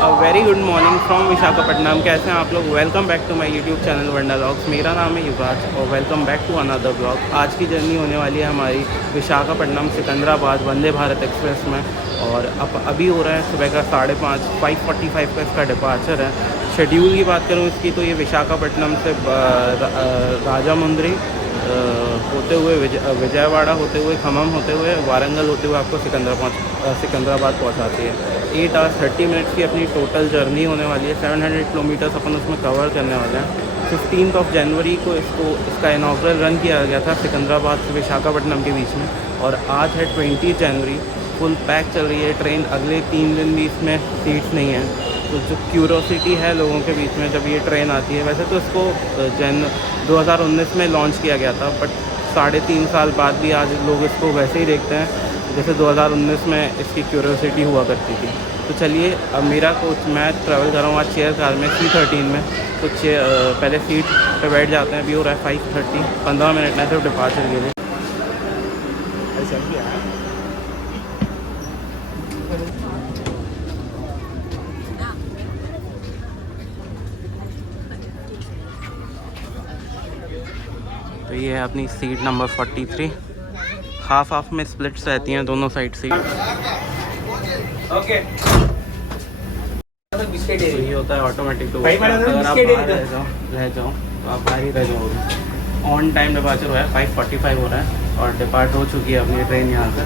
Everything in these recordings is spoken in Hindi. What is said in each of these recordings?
Very good morning from Visakhapatnam. कैसे हैं आप लोग? Welcome back to my YouTube channel wonder vlogs. मेरा नाम है युवराज और welcome back to another blog. आज की जर्नी होने वाली है हमारी विशाखापट्टनम सिकंदराबाद वंदे भारत एक्सप्रेस में। और अब अभी हो रहा है सुबह का 5:45 का इसका डिपार्चर है। शेड्यूल की बात करूँ इसकी तो ये विशाखापट्टनम से राजामुंद्री होते हुए विजयवाड़ा होते हुए खम्मम होते हुए वारंगल होते हुए आपको सिकंदराबाद पहुंचाती है। 8 आवर्स 30 मिनट्स की अपनी टोटल जर्नी होने वाली है। 700 किलोमीटर्स अपन उसमें कवर करने वाले हैं। 15 जनवरी को इसका इनॉग्रल रन किया गया था सिकंदराबाद से विशाखापट्टनम के बीच में। और आज है 20 जनवरी। फुल पैक चल रही है ट्रेन। अगले 3 दिन भी इसमें सीट्स नहीं हैं। तो जो क्यूरोसिटी है लोगों के बीच में जब ये ट्रेन आती है, वैसे तो इसको 2019 में लॉन्च किया गया था, बट 3.5 साल बाद भी आज लोग इसको वैसे ही देखते हैं जैसे 2019 में इसकी क्यूरोसिटी हुआ करती थी। तो चलिए, अब मेरा कोच मैं ट्रैवल कर रहा हूँ आज चेयर कार में C13 में। तो पहले सीट पे बैठ जाते हैं। अभी हो रहा है 5:30, 15 मिनट में सिर्फ डिपार्चर के लिए। तो ये है अपनी सीट नंबर 43। हाफ में स्प्लिट्स रहती हैं दोनों साइड सीट। ओके, तो ये होता है ऑटोमेटिक। तो अगर आप बाहर रह जाओ तो आप बाहर ही रह जाओगे। ऑन टाइम डिपार्चर हुआ है, 5:45 हो रहा है और डिपार्ट हो चुकी है अपनी ट्रेन यहाँ से।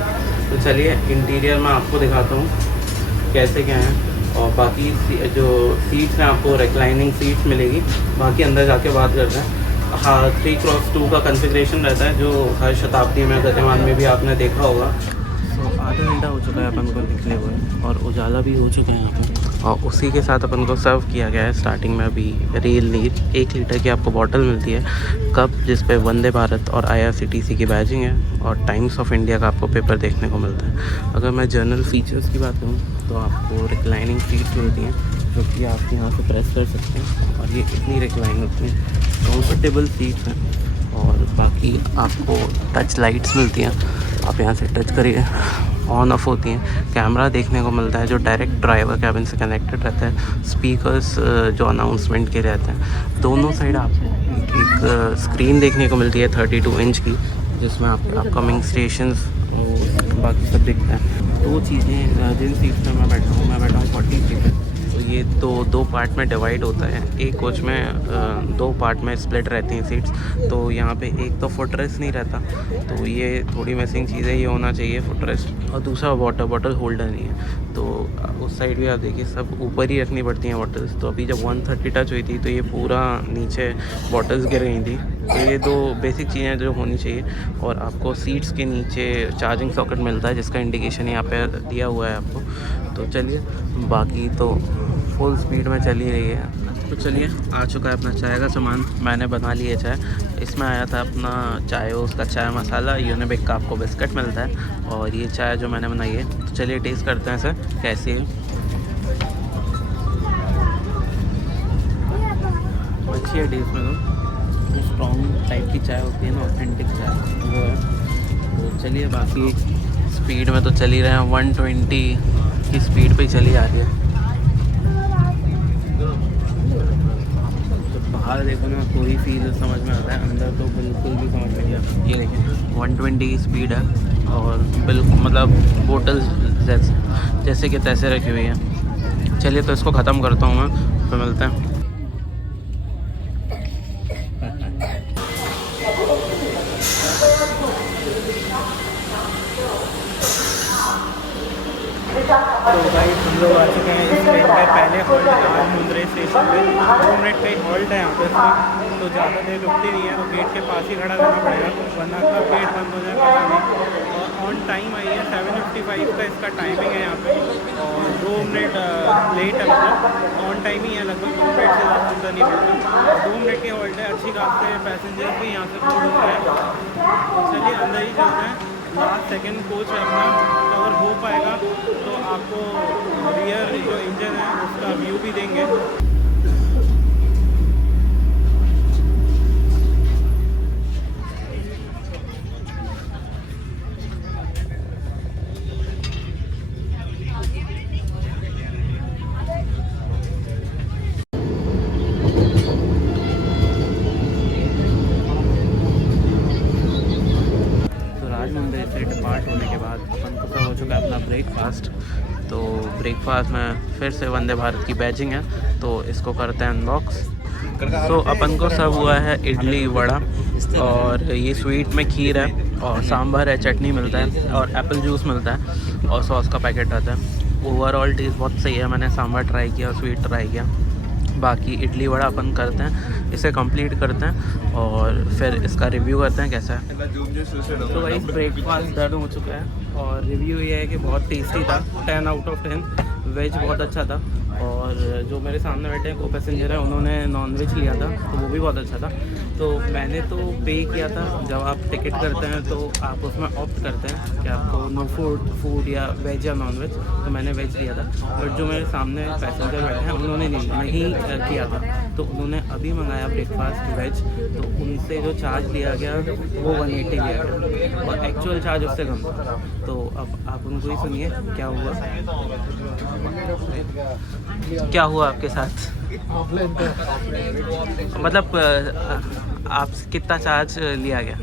तो चलिए इंटीरियर में आपको दिखाता हूँ कैसे क्या है। और बाकी जो सीट्स हैं आपको रिक्लाइनिंग सीट्स मिलेगी। बाकी अंदर जाके बात करते हैं। हाँ, 3x2 का कॉन्फ़िगरेशन रहता है जो हर शताब्दी में गतिमान में भी आपने देखा होगा। तो आधा घंटा हो चुका है अपन को निकले हुए और उजाला भी हो चुके हैं यहाँ पर। और उसी के साथ अपन को सर्व किया गया है स्टार्टिंग में अभी रेल नीर। 1 लीटर की आपको बॉटल मिलती है, कप जिस पे वंदे भारत और IRCTC की बैजिंग है और टाइम्स ऑफ इंडिया का आपको पेपर देखने को मिलता है। अगर मैं जनरल फीचर्स की बात करूँ तो आपको रिक्लाइनिंग सीट्स मिलती हैं जो कि आप यहाँ से प्रेस कर सकते हैं और ये इतनी रिक्लाइन होती हैं, कंफर्टेबल सीट्स हैं। और बाकी आपको टच लाइट्स मिलती हैं, आप यहाँ से टच करिए, ऑन ऑफ होती हैं। कैमरा देखने को मिलता है जो डायरेक्ट ड्राइवर कैबिन से कनेक्टेड रहता है। स्पीकर्स जो अनाउंसमेंट के रहते हैं। दोनों साइड आपको एक स्क्रीन देखने को मिलती है 32 इंच की, जिसमें आपके अपकमिंग स्टेशंस और बाकी सब दिखता है। 2 चीज़ें जिन सीट्स में मैं बैठा हूँ 43 पे। तो ये दो पार्ट में डिवाइड होता है। एक कोच में 2 पार्ट में स्प्लिट रहती हैं सीट्स। तो यहाँ पे एक तो फुटरेस्ट नहीं रहता, तो ये थोड़ी मिसिंग चीज़ है, ये होना चाहिए फुटरेस्ट। और दूसरा वाटर बॉटल होल्डर नहीं है। तो उस साइड भी आप देखिए सब ऊपर ही रखनी पड़ती हैं बॉटल्स। तो अभी जब 130 टच हुई थी तो ये पूरा नीचे बॉटल्स गिर गई थी। तो ये 2 बेसिक चीज़ें जो होनी चाहिए। और आपको सीट्स के नीचे चार्जिंग सॉकेट मिलता है जिसका इंडिकेशन यहाँ पे दिया हुआ है आपको। तो चलिए, बाकी तो फुल स्पीड में चल ही रही है। तो चलिए, आ चुका है अपना चाय का सामान। मैंने बना लिया चाय। इसमें आया था अपना चाय, उसका चाय मसाला, यूनिबिक का आपको बिस्किट मिलता है। और ये चाय जो मैंने बनाई है, तो चलिए टेस्ट करते हैं सर कैसी है। अच्छी है टेस्ट में। तो स्ट्रॉन्ग टाइप की चाय होती है ना, ऑथेंटिक चाय, वो है। तो चलिए, बाकी स्पीड में तो चल ही रहे हैं, 120 की स्पीड पे ही चली आ रही है। बाहर देखो ना, कोई फील समझ में आता है, अंदर तो बिल्कुल भी समझ में नहीं आता। ये देखिए 120 की स्पीड है और बिल्कुल मतलब बोतल जैसे कि तैसे रखी हुई है। चलिए, तो इसको ख़त्म करता हूँ मैं, फिर मिलते हैं। तो भाई हम लोग आ चुके हैं इस ट्रेन पे। पहले हॉल्ट राजमुंद्री स्टेशन पे 2 मिनट का ही हॉल्ट है यहाँ पे इसमें। तो ज़्यादा देर रुकती नहीं है, तो गेट के पास ही खड़ा करना पड़ेगा, वरना कब गेट बंद हो जाए पता नहीं। और ऑन टाइम आई है, 7:55 का इसका टाइमिंग है यहाँ पे। और 2 मिनट लेट है, मतलब ऑन टाइम ही है, लगभग 2 मिनट से ज़्यादा अंदर नहीं पड़ता। 2 मिनट की हॉल्ट है। अच्छी खास से पैसेंजर्स भी यहाँ से बोर्ड हो रहे हैं। चलिए अंदर ही चलते हैं। लास्ट सेकंड कोच है अपना, अगर हो पाएगा तो आपको रियर जो इंजन है उसका व्यू भी देंगे। ब्रेकफास्ट में फिर से वंदे भारत की बैजिंग है, तो इसको करते हैं अनबॉक्स। तो अपन को सब हुआ है इडली वड़ा, और ये स्वीट में खीर है, और सांभर है, चटनी मिलता है, और एप्पल जूस मिलता है, और सॉस का पैकेट आता है। ओवरऑल टेस्ट बहुत सही है। मैंने सांभर ट्राई किया और स्वीट ट्राई किया। बाकी इडली वड़ा अपन करते हैं, इसे कंप्लीट करते हैं और फिर इसका रिव्यू करते हैं कैसा है। तो भाई ब्रेकफास्ट डन हो चुका है और रिव्यू ये है कि बहुत टेस्टी था, 10 आउट ऑफ 10। वेज बहुत अच्छा था, और जो मेरे सामने बैठे हैं को पैसेंजर है, उन्होंने नॉन वेज लिया था तो वो भी बहुत अच्छा था। तो मैंने तो पे किया था। जब आप टिकट करते हैं तो आप उसमें ऑप्ट करते हैं कि आपको नो फूड या वेज या नॉन वेज, तो मैंने वेज लिया था। बट जो मेरे सामने पैसेंजर बैठे हैं उन्होंने नहीं किया था, तो उन्होंने अभी मंगाया ब्रेकफास्ट वेज, तो उनसे जो चार्ज लिया गया वो 180 लिया गया और एक्चुअल चार्ज उससे कम था। तो अब आप उनको ही सुनिए क्या हुआ। क्या हुआ आपके साथ? मतलब आप कितना चार्ज लिया गया?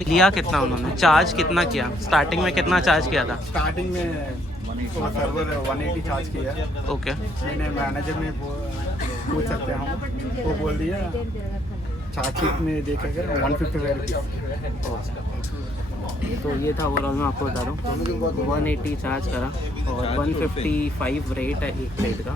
लिया कितना उन्होंने? चार्ज कितना किया? स्टार्टिंग में कितना चार्ज किया था? स्टार्टिंग में सर्वर 180 चार्ज किया। ओके। मैंने मैनेजर में पूछ सकते हैं हम, वो बोल दिया चार्ज शीट में देखेगा 155 रुपीज़। तो ये था ओवरऑल। मैं आपको बता रहा हूँ 180 चार्ज करा और 155 रेट है एक प्लेट का।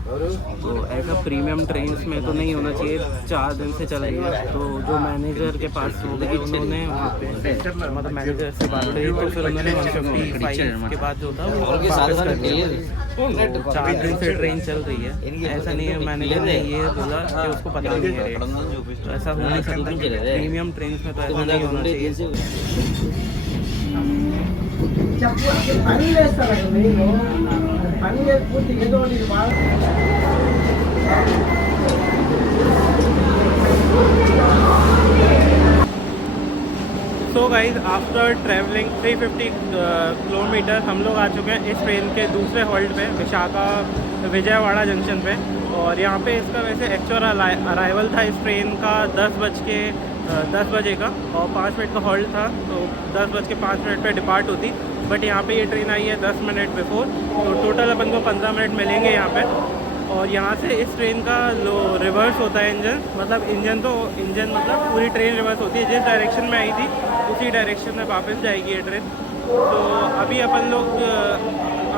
तो ऐसा प्रीमियम ट्रेन्स में तो नहीं होना चाहिए, 4 दिन से चल रही है। तो जो मैनेजर के पास हो गए उन्होंने वहाँ पे मतलब मैनेजर से बात करी, तो फिर उन्होंने 155 के बाद जो था वो वापस कर दिया। तो 4 दिन से ट्रेन चल रही है, ऐसा नहीं है मैनेजर ने ये बोला कि उसको पता नहीं है रेट, तो ऐसा हो नहीं सकता। प्रीमियम ट्रेन में तो ऐसा नहीं होना चाहिए। So guys after travelling 350 kilometre हम लोग आ चुके हैं इस ट्रेन के दूसरे हॉल्ट पे, विशाखा विजयवाड़ा जंक्शन पे। और यहाँ पे इसका वैसे एक्चुअल अराइवल था इस ट्रेन का 10 बजे का, और 5 मिनट का हॉल्ट था, तो 10:05 पे डिपार्ट होती। बट यहाँ पे ये ट्रेन आई है 10 मिनट बिफोर, तो टोटल अपन को 15 मिनट मिलेंगे यहाँ पे। और यहाँ से इस ट्रेन का जो रिवर्स होता है इंजन मतलब पूरी ट्रेन रिवर्स होती है। जिस डायरेक्शन में आई थी उसी डायरेक्शन में वापस जाएगी ये ट्रेन। तो अभी अपन लोग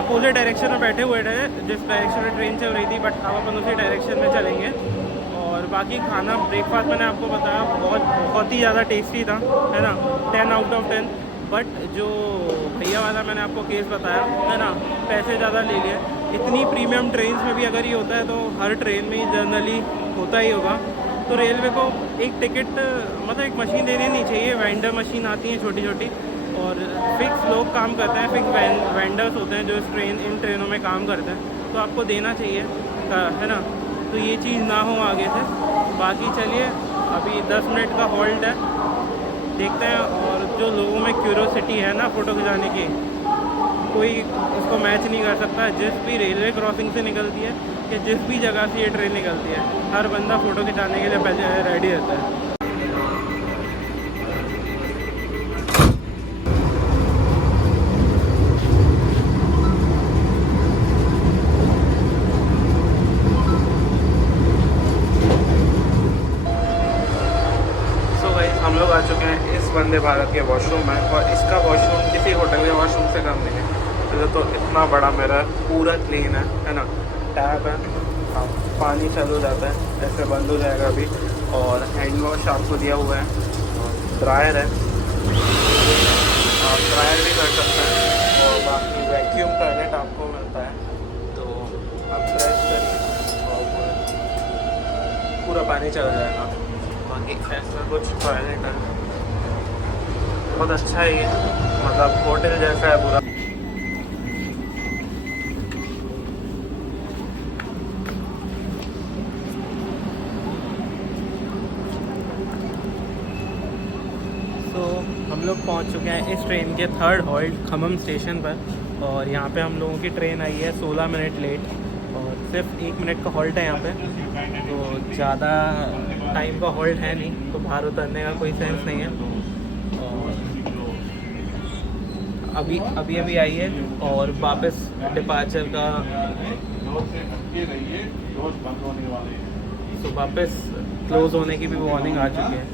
अपोजिट डायरेक्शन में बैठे हुए थे जिस डायरेक्शन में ट्रेन चल रही थी, बट अब अपन उसी डायरेक्शन में चलेंगे। और बाकी खाना ब्रेकफास्ट मैंने आपको बताया बहुत ही ज़्यादा टेस्टी था, है ना, 10 आउट ऑफ 10। बट जो भैया वाला मैंने आपको केस बताया है ना, पैसे ज़्यादा ले लिए। इतनी प्रीमियम ट्रेन्स में भी अगर ये होता है तो हर ट्रेन में ही जनरली होता ही होगा। तो रेलवे को एक टिकट मतलब एक मशीन देनी नहीं चाहिए। वेंडर मशीन आती हैं छोटी छोटी, और फिक्स लोग काम करते हैं, फिक्स वेंडर्स होते हैं जो इन ट्रेनों में काम करते हैं, तो आपको देना चाहिए, है ना। तो ये चीज़ ना हो आगे से। बाकी चलिए अभी 10 मिनट का हॉल्ट है, देखते हैं। और जो लोगों में क्यूरोसिटी है ना फ़ोटो खिंचाने की, कोई इसको मैच नहीं कर सकता। जिस भी रेलवे क्रॉसिंग से निकलती है कि जिस भी जगह से ये ट्रेन निकलती है, हर बंदा फ़ोटो खिंचाने के लिए पहले रेडी रहता है। हम लोग आ चुके हैं इस वंदे भारत के वॉशरूम में, और इसका वॉशरूम किसी होटल के वॉशरूम से कम नहीं है। तो इतना बड़ा मेरा पूरा क्लीन है ना। टैप है, पानी चालू हो जाता है, ऐसे बंद हो जाएगा अभी। और हैंड वॉश आपको दिया हुआ है, ड्रायर है, आप ड्रायर भी कर सकते हैं। और बाकी वैक्यूम टॉयलेट आपको मिलता है, तो आप फ्रेश करिए और पूरा पानी चला जाएगा। बाकी ऐसा कुछ टॉयलेट है, बहुत अच्छा है, मतलब होटल जैसा है पूरा। तो हम लोग पहुंच चुके हैं इस ट्रेन के 3rd हॉल्ट खम्मम स्टेशन पर, और यहाँ पे हम लोगों की ट्रेन आई है 16 मिनट लेट, और सिर्फ 1 मिनट का हॉल्ट है यहाँ पे। तो ज़्यादा टाइम का हॉल्ट है नहीं, तो बाहर उतरने का कोई सेंस नहीं है। और अभी आई है और वापस डिपार्चर का तो वापस क्लोज़ होने की भी वार्निंग आ चुकी है।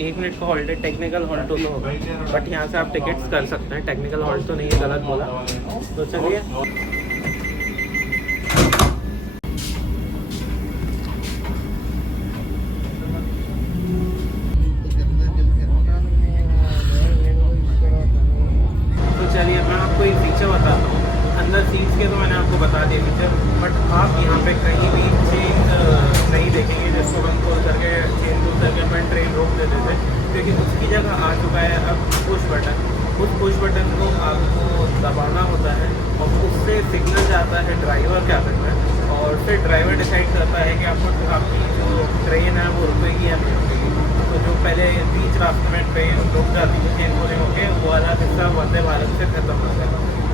1 मिनट का हॉल्ट है, टेक्निकल हॉल्ट तो होगा, बट यहाँ से आप टिकट्स कर सकते हैं। टेक्निकल हॉल्ट तो नहीं है, गलत बोला। तो चलिए मैं आपको एक फीचर बताता हूँ। अंदर सीट्स के तो मैंने आपको बता दिया फीचर, बट आप यहाँ पे कहीं भी चेंज नहीं देखेंगे जिसको हम खोल करके चेंज उतर के अपन ट्रेन रोक देते थे, क्योंकि उसकी जगह आ चुका है अब पुश बटन। उस पुश बटन को आपको दबाना होता है और उससे सिग्नल जाता है ड्राइवर क्या करना है, और फिर ड्राइवर डिसाइड करता है कि आपकी जो ट्रेन है वो रुकेगी या नहीं रुकेगी। तो जो पहले बीच रास्ते में ट्रेन रुक जाती थी चेन होने होके, वो वाला हिस्सा वंदे भारत से खत्म हो गया।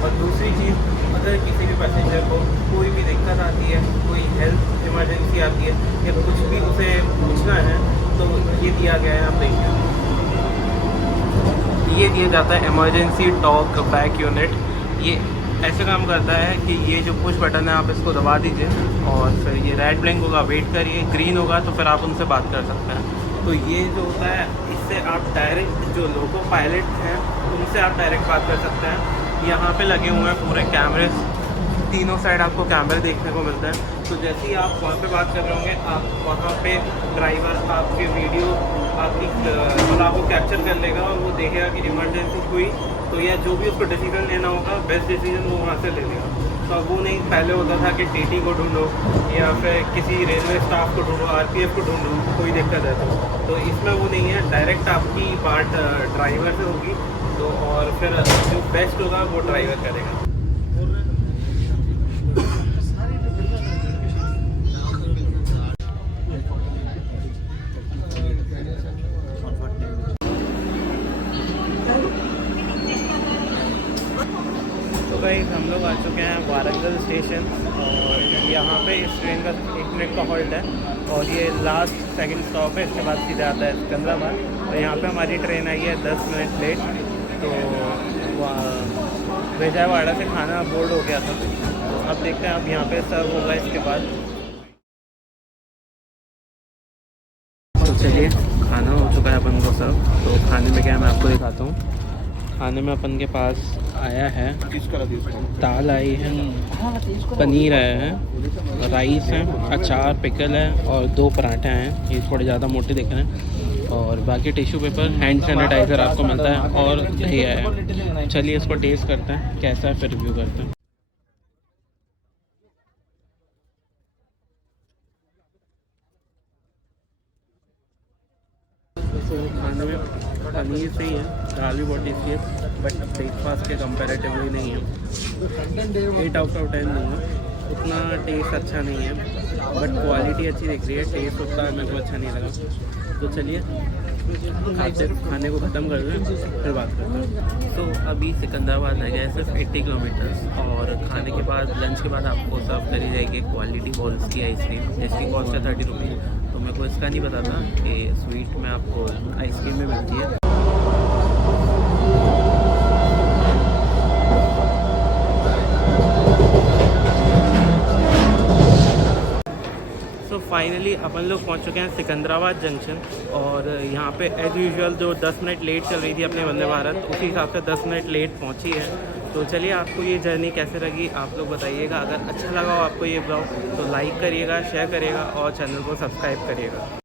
और दूसरी चीज़, अगर किसी भी पैसेंजर को कोई भी दिक्कत आती है, कोई हेल्थ इमरजेंसी आती है या कुछ भी उसे पूछना है, तो ये दिया गया है, आप देखिए ये दिया जाता है इमरजेंसी टॉक बैक यूनिट। ये ऐसे काम करता है कि ये जो पुश बटन है आप इसको दबा दीजिए और फिर ये रेड ब्लिंक होगा, वेट करिए, ग्रीन होगा तो फिर आप उनसे बात कर सकते हैं। तो ये जो होता है, इससे आप डायरेक्ट जो लोको पायलट हैं उनसे आप डायरेक्ट बात कर सकते हैं। यहाँ पे लगे हुए हैं पूरे कैमरे, तीनों साइड आपको कैमरे देखने को मिलते हैं। तो जैसे ही आप वहाँ पे बात कर रहे होंगे, आप वहाँ पे ड्राइवर आपकी वीडियो आपकी मतलब आपको कैप्चर कर लेगा और वो देखेगा कि इमरजेंसी हुई तो या जो भी उसको डिसीजन लेना होगा, बेस्ट डिसीजन वो वहाँ से ले लेगा। तो अब वो नहीं पहले होता था कि टीटी को ढूंढो या फिर किसी रेलवे स्टाफ को ढूंढो, आरपीएफ को ढूंढो, कोई दिक्कत है तो इसमें वो नहीं है, डायरेक्ट आपकी बात ड्राइवर से होगी। तो और फिर जो बेस्ट होगा वो ड्राइवर करेगा। तो गाइस हम लोग आ चुके हैं वारंगल स्टेशन और यहाँ पे इस ट्रेन का 1 मिनट का हॉल्ट है और ये लास्ट सेकंड स्टॉप है। इसके बाद सीधा आता है सिकंदराबाद। और यहाँ पे हमारी ट्रेन आई है 10 मिनट लेट। तो विजयवाड़ा से खाना बोर्ड हो गया था, तो अब देखते हैं अब यहाँ पे सर्व होगा इसके बाद। तो चलिए खाना हो चुका है अपन को सर्व। तो खाने में क्या है मैं आपको दिखाता हूँ। खाने में अपन के पास आया है दाल आई है, पनीर आया है, राइस है, अचार, पिकल है और 2 पराठे हैं। ये थोड़े ज़्यादा मोटे दिख रहे हैं। और बाकी टिश्यू पेपर, हैंड सैनिटाइज़र आपको मिलता है और दही आया है। चलिए इसको टेस्ट करते हैं कैसा है, फिर रिव्यू करते हैं। तो खाने में पनीर से ही है, दाल भी बहुत टेस्टी है, बट ब्रेकफास्ट के कंपैरेटिवली नहीं है। 8 आउट ऑफ 10 दूँगा। उतना टेस्ट अच्छा नहीं है, बट क्वालिटी अच्छी दिख रही है, टेस्ट उतना मेरे को अच्छा नहीं लगा। तो चलिए खाने को ख़त्म कर लें, फिर बात करते हैं। तो अभी सिकंदराबाद लगे हैं सिर्फ 80 किलोमीटर्स और खाने के बाद, लंच के बाद आपको सर्व करी जाएगी क्वालिटी बॉल्स की आइसक्रीम, जिसकी कॉस्ट है 30 रुपीज़। तो मेरे को इसका नहीं पता था कि स्वीट में आपको आइसक्रीम में मिलती है। तो फाइनली अपन लोग पहुंच चुके हैं सिकंदराबाद जंक्शन और यहाँ पे एज यूजुअल जो 10 मिनट लेट चल रही थी अपने वंदे भारत, उसी हिसाब से 10 मिनट लेट पहुंची है। तो चलिए आपको ये जर्नी कैसे लगी आप लोग बताइएगा। अगर अच्छा लगा हो आपको ये ब्लॉग तो लाइक करिएगा, शेयर करिएगा और चैनल को सब्सक्राइब करिएगा।